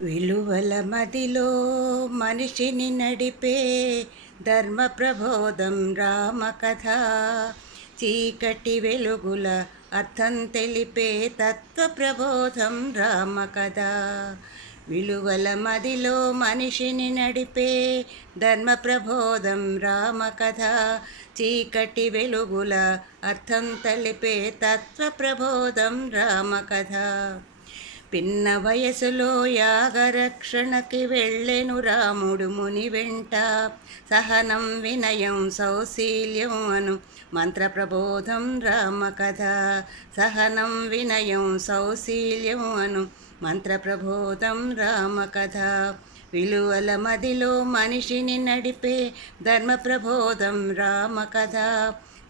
విలువల మదిలో మనిషిని నడిపే ధర్మ ప్రబోధం రామకథ. చీకటి వెలుగుల అర్థం తెలిపే తత్వ ప్రబోధం రామకథ. విలువల మదిలో మనిషిని నడిపే ధర్మ ప్రబోధం రామకథ. చీకటి వెలుగుల అర్థం తెలిపే తత్వ ప్రబోధం రామకథ. పిన్న వయసులో యాగరక్షణకి వెళ్ళెను రాముడు ముని వెంట. సహనం వినయం సౌశీల్యం అను మంత్ర ప్రబోధం రామకథ. సహనం వినయం సౌశీల్యం అను మంత్ర ప్రబోధం రామకథ. విలువల మదిలో మనిషిని నడిపే ధర్మ ప్రబోధం రామకథ.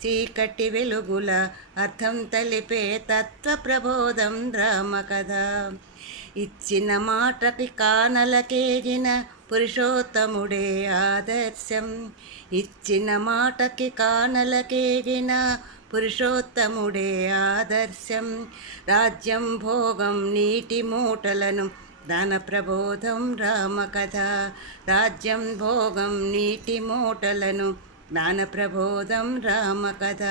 చీకటి వెలుగుల అర్థం తెలిపే తత్వ ప్రబోధం రామకథ. ఇచ్చిన మాటకి కానలకేగిన పురుషోత్తముడే ఆదర్శం. ఇచ్చిన మాటకి కానలకేగిన పురుషోత్తముడే ఆదర్శం. రాజ్యం భోగం నీటి మూటలను జ్ఞాన ప్రబోధం రామకథ. రాజ్యం భోగం నీటి మూటలను జ్ఞాన ప్రబోధం రామకథ.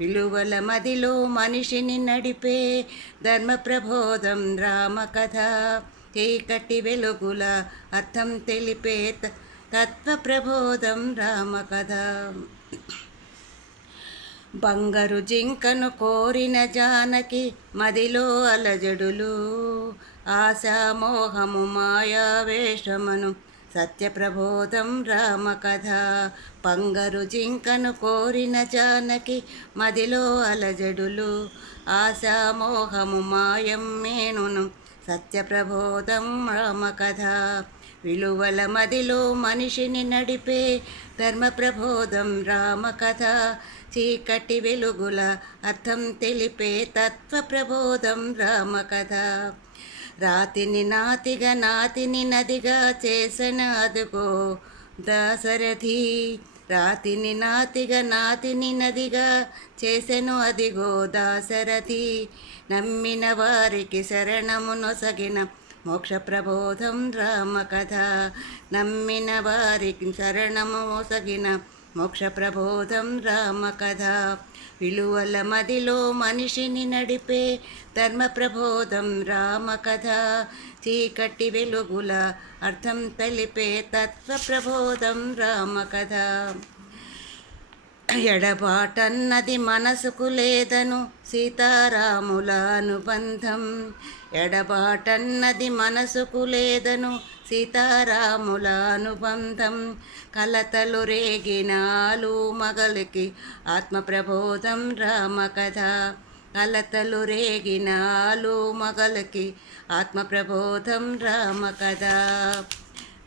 విలువల మదిలో మనిషిని నడిపే ధర్మ ప్రబోధం రామకథ. చీకటి వెలుగుల అర్థం తెలిపే తత్వ ప్రబోధం రామకథ. బంగారు జింకను కోరిన జానకి మదిలో అలజడులు. ఆశామోహము మాయావేషమను సత్య ప్రబోధం రామకథ. బంగారు జింకను కోరిన జానకి మదిలో అలజడులు. ఆశామోహము మాయం మేనును సత్య ప్రబోధం రామకథ. విలువల మదిలో మనిషిని నడిపే ధర్మ ప్రబోధం రామకథ. చీకటి వెలుగుల అర్థం తెలిపే తత్వ ప్రబోధం రామకథ. రాతిని నాతిగా నాతిని నదిగా చేసిన అదుగో దాశరథి. రాతిని నాతిగా నాతిని నదిగా చేసెను అదిగో దాశరథి. నమ్మిన వారికి శరణము నొసగిన మోక్ష ప్రబోధం రామకథ. నమ్మిన వారికి శరణము నొసగిన మోక్ష ప్రబోధం రామకథ. విలువల మదిలో మనిషిని నడిపే ధర్మ ప్రబోధం రామకథ. చీకటి వెలుగుల అర్థం తెలిపే తత్వ ప్రబోధం రామకథ. ఎడబాటన్నది మనసుకు లేదను సీతారాముల అనుబంధం. ఎడబాటన్నది మనసుకు లేదను సీతారాముల అనుబంధం. కలతలు రేగినాలు మగలికి ఆత్మ ప్రబోధం రామకథ. కలతలు రేగినాలు మగలికి ఆత్మ ప్రబోధం రామకథ.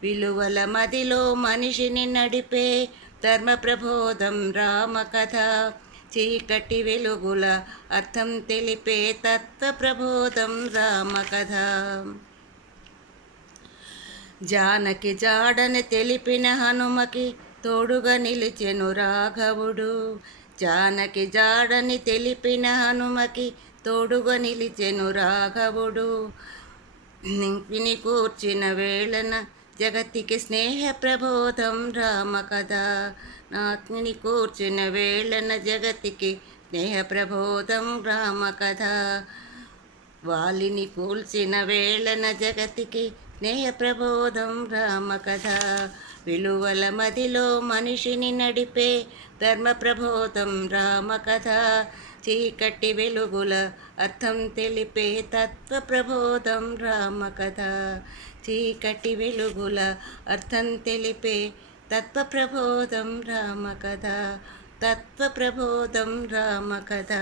విలువల మదిలో మనిషిని నడిపే ధర్మ ప్రబోధం రామకథ. చీకటి వెలుగుల అర్థం తెలిపే తత్వ ప్రబోధం రామకథ. జానకి జాడని తెలిపిన హనుమకి తోడుగా నిలిచెను రాఘవుడు. జానకి జాడని తెలిపిన హనుమకి తోడుగా నిలిచెను రాఘవుడు. నింపిని కూర్చిన వేళన జగతికి స్నేహ ప్రబోధం రామకథ. నాకిని కూర్చిన వేళన జగతికి స్నేహ ప్రబోధం రామకథ. వాలిని కూల్చిన వేళన జగతికి స్నేహ ప్రబోధం రామకథ. విలువల మదిలో మనిషిని నడిపే ధర్మ ప్రబోధం రామకథ. చీకటి వెలుగుల అర్థం తెలిపే తత్వ ప్రబోధం రామకథ. చీకటి వెలుగుల అర్థం తెలిపే తత్వ ప్రబోధం రామకథ. తత్వ ప్రబోధం రామకథ.